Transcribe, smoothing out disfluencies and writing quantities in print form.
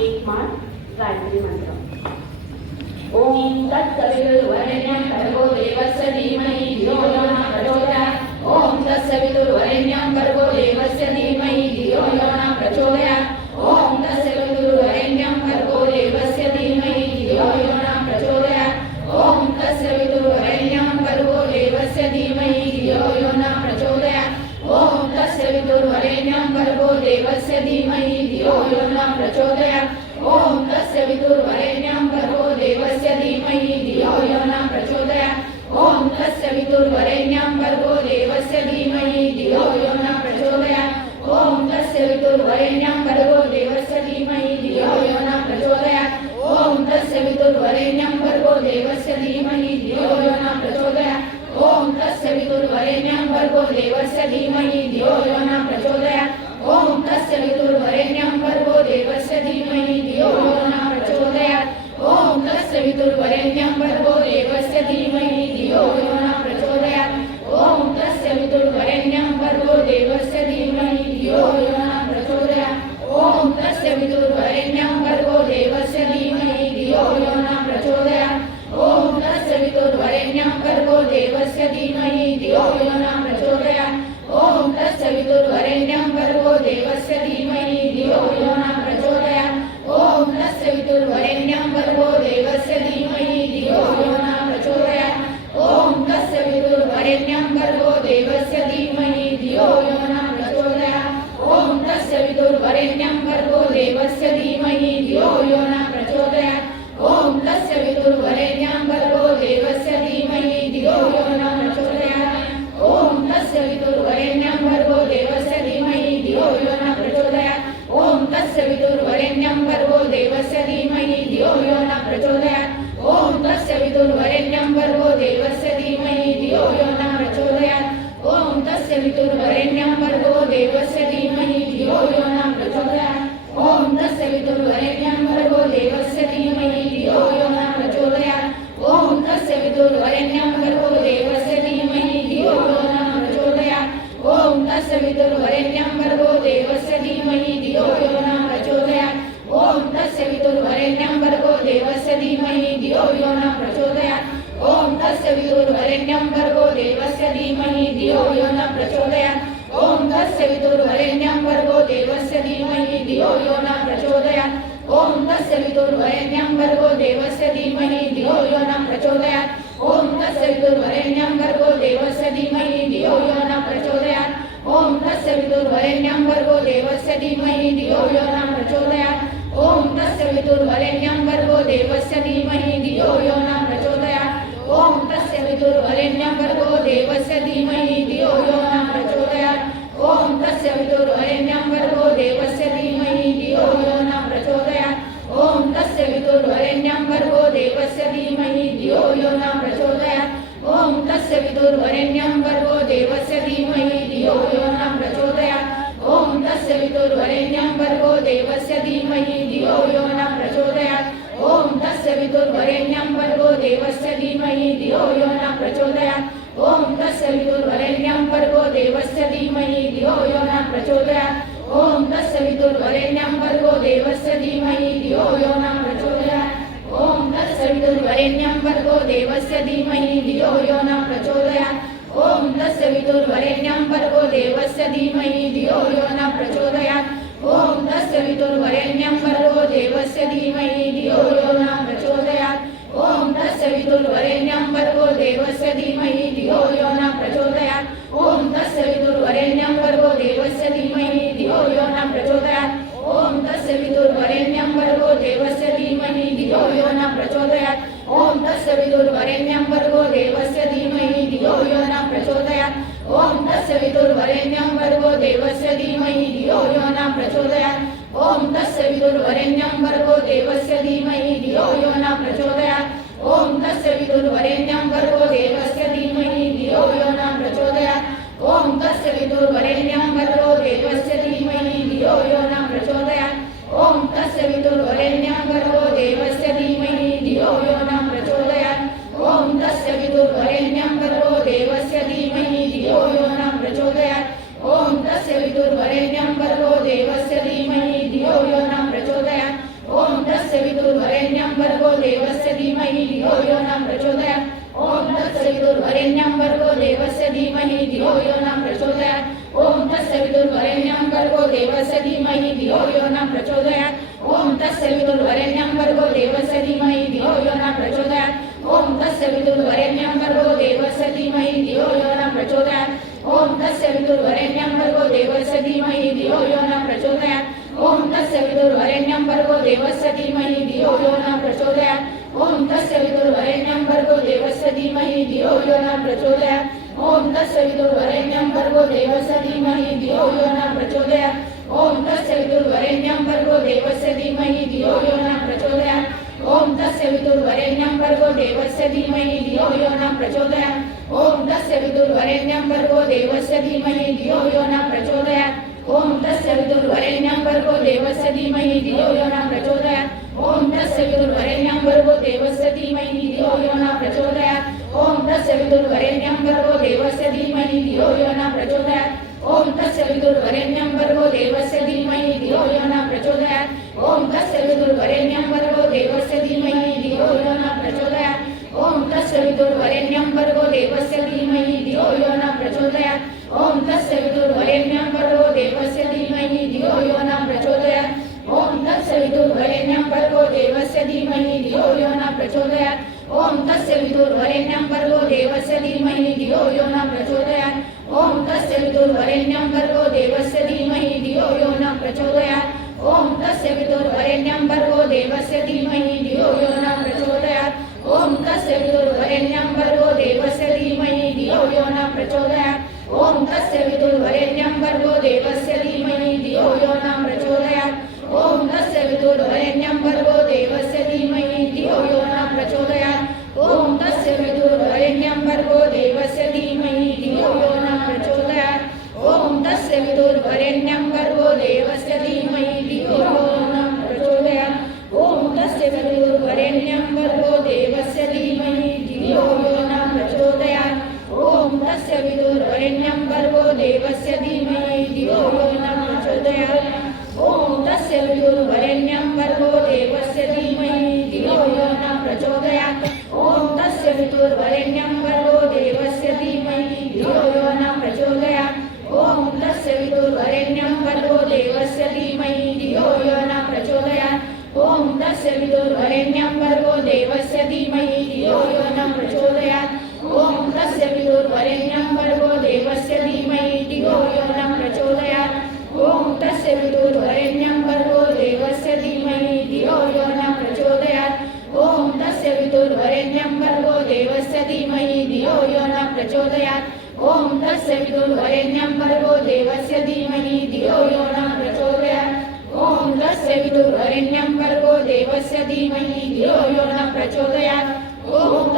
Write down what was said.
एक माळ गायत्री मंत्र। ओम तत्सवितुर्वरेण्यं भर्गो देवस्य धीमहि धियो यो न प्रचोदयात्। ओम तत्सवितुर्वरेण्यं भर्गो देवस्य धीमहि धियो यो न प्रचोदयात्। ओम तत्सवितुर्वरेण्यं भर्गो देवस्य धीमहि धियो यो न प्रचोदयात्। ओम तत्सवितुर्वरेण्यं भर्गो देवस्य धीमहि धियो यो न प्रचोदयात्। ओम तत्सवितुर्वरेण्यं भर्गो देवस्य धीमहि धियो यो न प्रचोदयात्। ओम तत्सवितुर्वरेण्यं भर्गो देवस्य धीमहि धियो यो न प्रचोदयात्। ओम तत्सवितुर्वरेण्यं भर्गो देवस्य धीमहि धियो यो न प्रचोदयात्। ओम तत्सवितुर्वरेण्यं भर्गो देवस्य धीमहि धियो यो न प्रचोदयात्। ओम तत्सवितुर्वरेण्यं भर्गो देवस्य धीमहि धियो यो न प्रचोदयात्। ओम तत्सवितुर्वरेण्यं भर्गो देवस्य धीमहि धियो यो न प्रचोदयात्। ओम तत्सवितुर्वरेण्यं भर्गो देवस्य धीमहि धियो यो न प्रचोदयात्। ओम तत्सवितुर्वरेण्यं भर्गो देवस्य धीमहि धियो यो न प्रचोदयात्। ओम तत्सवितुर्वरेण्यं भर्गो देवस्य धीमहि धियो यो न प्रचोदयात्। ओम तत्सवितुर्वरेण्यं भर्गो देवस्य धीमहि धियो यो न प्रचोदयात्। ओम तत्सवितुर्वरेण्यं भर्गो देवस्य धीमहि धियो यो न प्रचोदयात्। ओम तत्सवितुर्वरेण्यं भर्गो देवस्य धीमहि धियो यो न प्रचोदयात्। ओम तत्सवितुर्वरेण्यं भर्गो देवस्य धीमहि धियो यो न प्रचोदयात्। ओम तत्सवितुर्वरेण्यं भर्गो देवस्य धीमहि धियो यो न प्रचोदयात्। ओम तत्सवितुर्वरेण्यं भर्गो देवस्य धीमहि धियो यो न प्रचोदयात्। ओम तत्सवितुर्वरेण्यं भर्गो देवस्य धीमहि धियो यो न प्रचोदयात्। ओम तत्सवितुर्वरेण्यं भर्गो देवस्य धीमहि धियो यो न प्रचोदयात्। ओम तत्सवितुर्वरेण्यं भर्गो देवस्य धीमहि धियो यो न प्रचोदयात्। ओम तत्सवितुर्वरेण्यं भर्गो देवस्य धीमहि धियो यो न प्रचोदयात्। ओम तत्सवितुर्वरेण्यं भर्गो देवस्य धीमहि धियो यो न प्रचोदयात्। ओम तत्सवितुर्वरेण्यं भर्गो देवस्य धीमहि धियो यो न प्रचोदयात्। ओम तत्सवितुर्वरेण्यं भर्गो देवस्य धीमहि धियो यो न प्रचोदयात्। ओम तत्सवितुर्वरेण्यं भर्गो देवस्य धीमहि धियो यो न प्रचोदयात्। ओम तत्सवितुर्वरेण्यं भर्गो देवस्य धीमहि धियो यो न प्रचोदयात्। ओम तत्सवितुर्वरेण्यं भर्गो देवस्य धीमहि धियो यो न प्रचोदयात्। ओम तत्सवितुर्वरेण्यं भर्गो देवस्य धीमहि धियो यो न प्रचोदयात्। ओम तत्सवितुर्वरेण्यं भर्गो देवस्य धीमहि धियो यो न प्रचोदयात्। ओम तत्सवितुर्वरेण्यं भर्गो देवस्य धीमहि धियो यो न प्रचोदयात्। ओम तत्सवितुर्वरेण्यं भर्गो देवस्य धीमहि धियो यो न प्रचोदयात्। ओम तत्सवितुर्वरेण्यं भर्गो देवस्य धीमहि धियो यो न प्रचोदयात्। ओम तत्सवितुर्वरेण्यं भर्गो देवस्य धीमहि धियो यो न प्रचोदयात्। ओम तत्सवितुर्वरेण्यं भर्गो देवस्य धीमहि धियो यो न प्रचोदयात्। ओम तत्सवितुर्वरेण्यं भर्गो देवस्य धीमहि धियो यो न प्रचोदयात्। ओम तत्सवितुर्वरेण्यं भर्गो देवस्य धीमहि धियो यो न प्रचोदयात्। ओम तत्सवितुर्वरेण्यं भर्गो देवस्य धीमहि धियो यो न प्रचोदयात्। ओम तत्सवितुर्वरेण्यं भर्गो देवस्य धीमहि धियो यो न प्रचोदयात्। ओम तत्सवितुर्वरेण्यं भर्गो देवस्य धीमहि धियो यो न प्रचोदयात्। ओम तत्सवितुर्वरेण्यं भर्गो देवस्य धीमहि धियो यो न प्रचोदयात्। ओम तत्सवितुर्वरेण्यं भर्गो देवस्य धीमहि धियो यो न प्रचोदयात्। ओम तत्सवितुर्वरेण्यं भर्गो देवस्य धीमहि धियो यो न प्रचोदयात्। ओम तत्सवितुर्वरेण्यं भर्गो देवस्य धीमहि धियो यो न प्रचोदयात्। ओम तत्सवितुर्वरेण्यं भर्गो देवस्य धीमहि धियो यो न प्रचोदयात्। ओम तत्सवितुर्वरेण्यं भर्गो देवस्य धीमहि धियो यो न प्रचोदयात्। ओम तत्सवितुर्वरेण्यं भर्गो देवस्य धीमहि धियो यो न प्रचोदयात्। ओम तत्सवितुर्वरेण्यं भर्गो देवस्य धीमहि धियो यो न प्रचोदयात्। ओम तत्सवितुर्वरेण्यं भर्गो देवस्य धीमहि धियो यो न प्रचोदयात्। ओम तत्सवितुर्वरेण्यं भर्गो देवस्य धीमहि धियो यो न प्रचोदयात्। ओम तत्सवितुर्वरेण्यं भर्गो देवस्य धीमहि धियो यो न प्रचोदयात्। ओम तत्सवितुर्वरेण्यं भर्गो देवस्य धीमहि धियो यो न प्रचोदयात्। ओम तत्सवितुर्वरेण्यं भर्गो देवस्य धीमहि धियो यो न प्रचोदयात्। ओम तत्सवितुर्वरेण्यं भर्गो देवस्य धीमहि धियो यो न प्रचोदयात्। ओम तत्सवितुर्वरेण्यं भर्गो देवस्य धीमहि धियो यो न प्रचोदयात्। भर्गो देवस्य धीमहि धियो यो न प्रचोदयात् ॐ तत्सवितुर्वरेण्यं भर्गो देवस्य धीमहि धियो यो न प्रचोदयात् ॐ तत्सवितुर्वरेण्यं भर्गो देवस्य धीमहि धियो यो न प्रचोदयात् ॐ तत्सवितुर्वरेण्यं भर्गो देवस्य धीमहि धियो यो न प्रचोदयात् ॐ तत्सवितुर्वरेण्यं भर्गो देवस्य धीमहि धियो यो न प्रचोदयात् ॐ तत्सवितुर्वरेण्यं भर्गो देवस्य धीमहि धियो यो न प्रचोदयात् ॐ तत्सवितुर्वरेण्यं भर्गो देवस्य धीमहि धियो यो न प्रचोदयात् ॐ तत्सवितुर्वरेण्यं भर्गो देवस्य धीमहि धियो यो न प्रचोदयात् ॐ तत्सवितुर्वरेण्यं भर्गो देवस्य धीमहि धियो यो न प्रचोदयात् ॐ तत्सवितुर्वरेण्यं भर्गो देवस्य धीमहि धियो यो न प्रचोदयात् ॐ तत्सवितुर्वरेण्यं भर्गो देवस्य धीमहि धियो यो न प्रचोदयात् ॐ तत्सवितुर्वरेण्यं भर्गो देवस्य धीमहि धियो यो न प्रचोदयात् ॐ तत्सवितुर्वरेण्यं भर्गो देवस्य धीमहि धियो यो न प्रचोदयात् ॐ तत्सवितुर्वरेण्यं भर्गो देवस्य धीमहि धियो यो न प्रचोदयात् ॐ तत्सवितुर्वरेण्यं भर्गो देवस्य धीमहि धियो यो न प्रचोदयात् ॐ तत्सवितुर्वरेण्यं भर्गो देवस्य धीमहि धियो यो न प्रचोदयात् ॐ तत्सवितुर्वरेण्यं भर्गो देवस्य धीमहि धियो यो न प्रचोदयात् ॐ तत्सवितुर्वरेण्यं भर्गो देवस्य धीमहि धियो यो न प्रचोदयात् ॐ तत्सवितुर्वरेण्यं भर्गो देवस्य धीमहि धियो यो न प्रचोदयात् ॐ तत्सवितुर्वरेण्यं भर्गो देवस्य धीमहि धियो यो न प्रचोदयात् ॐ तत्सवितुर्वरेण्यं भर्गो देवस्य धीमहि धियो यो न प्रचोदयात् ॐ तत्सवितुर्वरेण्यं भर्गो देवस्य धीमहि धियो यो न प्रचोदयात् ॐ तत्सवितुर्वरेण्यं भर्गो देवस्य धीमहि धियो यो न प्रचोदयात् ॐ तत्सवितुर्वरेण्यं भर्गो देवस्य धीमहि धियो यो न प्रचोदयात् ॐ तत्सवितुर्वरेण्यं भर्गो देवस्य धीमहि धियो यो न प्रचोदयात् ॐ तत्सवितुर्वरेण्यं भर्गो देवस्य धीमहि धियो यो न प्रचोदयात् ॐ तत्सवितुर्वरेण्यं भर्गो देवस्य धीमहि धियो यो न प्रचोदयात् ॐ तत्सवितुर्वरेण्यं भर्गो देवस्य धीमहि धियो यो न प्रचोदयात् ॐ तत्सवितुर्वरेण्यं भर्गो देवस्य धीमहि धियो यो न प्रचोदयात् ॐ तत्सवितुर्वरेण्यं भर्गो देवस्य धीमहि धियो यो न प्रचोदयात् ॐ तत्सवितुर्वरेण्यं भर्गो देवस्य धीमहि धियो यो न प्रचोदयात् ॐ तत्सवितुर्वरेण्यं भर्गो देवस्य धीमहि धियो यो न प्रचोदयात् ॐ तत्सवितुर्वरेण्यं भर्गो देवस्य धीमहि धियो यो न प्रचोदयात् ॐ तत्सवितुर्वरेण्यं भर्गो देवस्य धीमहि धियो यो न प्रचोदयात् ॐ तत्सवितुर्वरेण्यं भर्गो देवस्य धीमहि धियो यो न प्रचोदयात् ॐ तत्सवितुर्वरेण्यं भर्गो देवस्य धीमहि धियो यो न प्रचोदयात् ॐ तत्सवितुर्वरेण्यं भर्गो देवस्य धीमहि धियो यो न प्रचोदयात् ॐ तत्सवितुर्वरेण्यं भर्गो देवस्य धीमहि धियो यो न प्रचोदयात् ॐ तत्सवितुर्वरेण्यं भर्गो देवस्य धीमहि धियो यो न प्रचोदयात् ॐ